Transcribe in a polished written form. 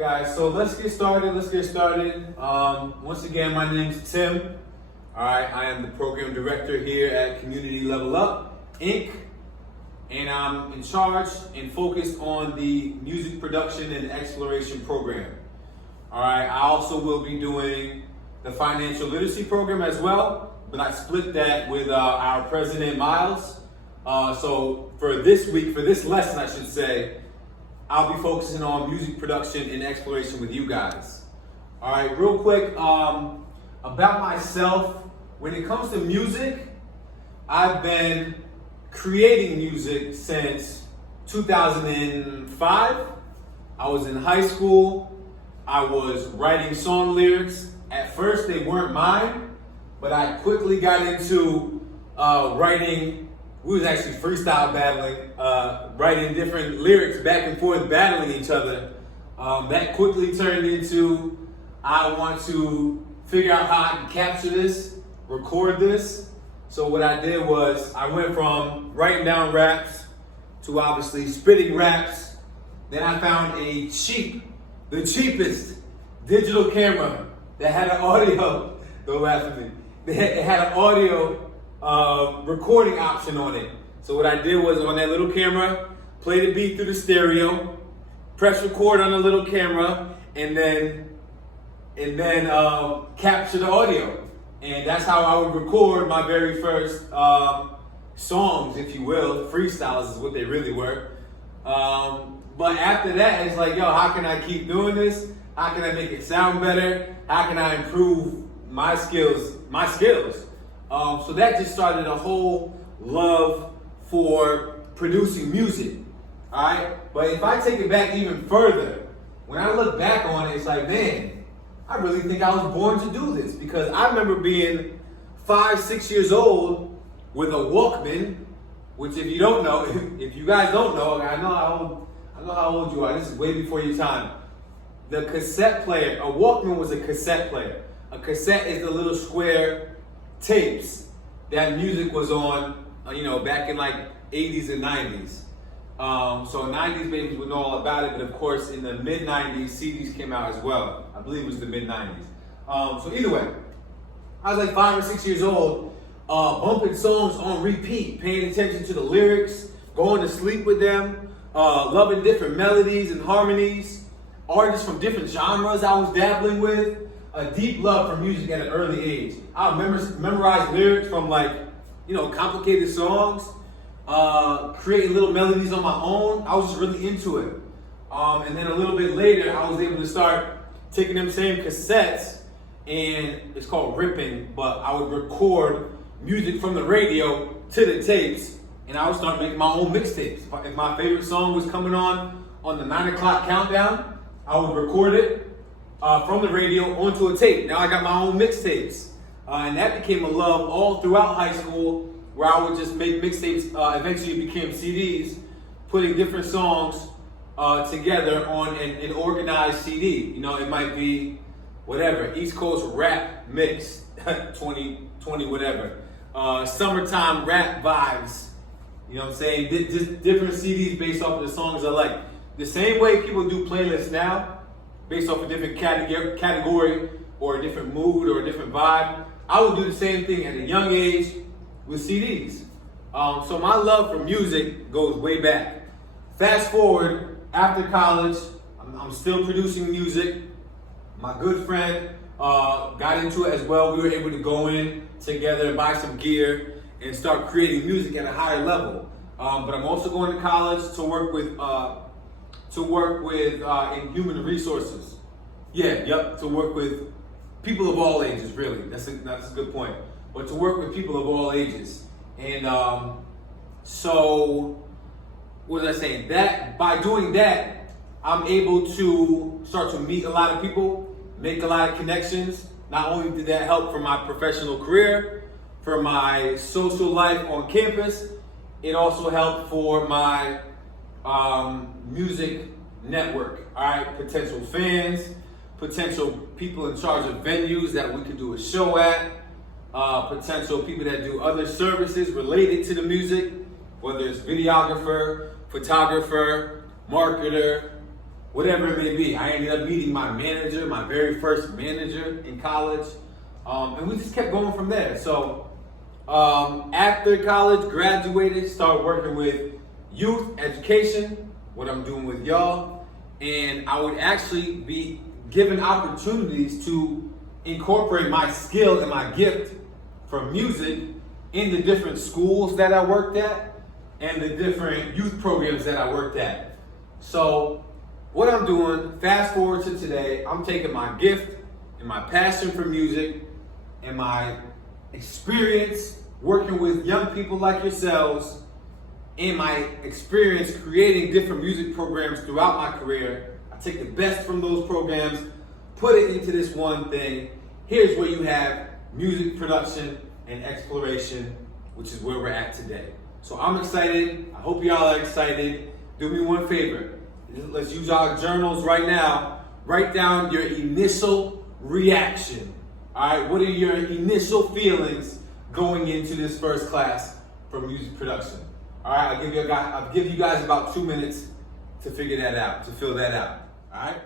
right, guys, so let's get started. Once again, my name's Tim. All right, I am the program director here at Community Level Up, Inc. And I'm in charge and focused on the music production and exploration program. All right, I also will be doing the financial literacy program as well, but I split that with our president, Miles. So for this week, for this lesson, I should say, I'll be focusing on music production and exploration with you guys. All right, real quick, about myself. When it comes to music, I've been creating music since 2005. I was in high school. I was writing song lyrics. At first, they weren't mine, but I quickly got into writing. We was actually freestyle battling, writing different lyrics back and forth, battling each other. That quickly turned into, I want to figure out how I can capture this, record this. So what I did was, I went from writing down raps to obviously spitting raps. Then I found the cheapest digital camera that had an audio, don't laugh at me, it had an audio recording option on it. So what I did was, on that little camera, play the beat through the stereo, press record on the little camera, and then capture the audio. And that's how I would record my very first songs, if you will. Freestyles is what they really were. But after that, it's like, yo, how can I keep doing this? How can I make it sound better? How can I improve my skills? So that just started a whole love for producing music, all right? But if I take it back even further, when I look back on it, it's like, man, I really think I was born to do this, because I remember being 5, 6 years old with a Walkman, which if you don't know, if you guys don't know, I know how old you are. This is way before your time. The cassette player, a Walkman was a cassette player. A cassette is the little square tapes that music was on, back in like 80s and 90s. So 90s babies would know all about it, but of course in the mid 90s, CDs came out as well. I believe it was the mid 90s. So either way, I was like 5 or 6 years old, bumping songs on repeat, paying attention to the lyrics, going to sleep with them, loving different melodies and harmonies, artists from different genres I was dabbling with. A deep love for music at an early age. I memorize lyrics from complicated songs, creating little melodies on my own. I was just really into it. And then a little bit later, I was able to start taking them same cassettes, and it's called ripping, but I would record music from the radio to the tapes, and I would start making my own mixtapes. If my favorite song was coming on the 9 o'clock countdown, I would record it from the radio onto a tape. Now I got my own mixtapes. And that became a love all throughout high school, where I would just make mixtapes. Eventually it became CDs, putting different songs together on an organized CD. It might be whatever, East Coast rap mix, 2020 whatever. Summertime rap vibes. You know what I'm saying? Just different CDs based off of the songs I like. The same way people do playlists now, based off a different category or a different mood or a different vibe, I would do the same thing at a young age with CDs. So my love for music goes way back. Fast forward, after college, I'm still producing music. My good friend got into it as well. We were able to go in together and buy some gear and start creating music at a higher level. But I'm also going to college to work with in human resources. To work with people of all ages, really. That's a good point. But to work with people of all ages. And so, what was I saying? That by doing that, I'm able to start to meet a lot of people, make a lot of connections. Not only did that help for my professional career, for my social life on campus, it also helped for my music network. All right, potential fans, potential people in charge of venues that we could do a show at, potential people that do other services related to the music, whether it's videographer, photographer, marketer, whatever it may be. I ended up meeting my manager, my very first manager in college, and we just kept going from there. So after college, graduated, started working with youth education, what I'm doing with y'all, and I would actually be given opportunities to incorporate my skill and my gift from music in the different schools that I worked at and the different youth programs that I worked at. So what I'm doing, fast forward to today, I'm taking my gift and my passion for music and my experience working with young people like yourselves and my experience creating different music programs throughout my career. I take the best from those programs, put it into this one thing. Here's where you have music production and exploration, which is where we're at today. So I'm excited. I hope y'all are excited. Do me one favor. Let's use our journals right now. Write down your initial reaction. All right, what are your initial feelings going into this first class for music production? All right, I'll give you guys about 2 minutes to figure that out, to fill that out. All right.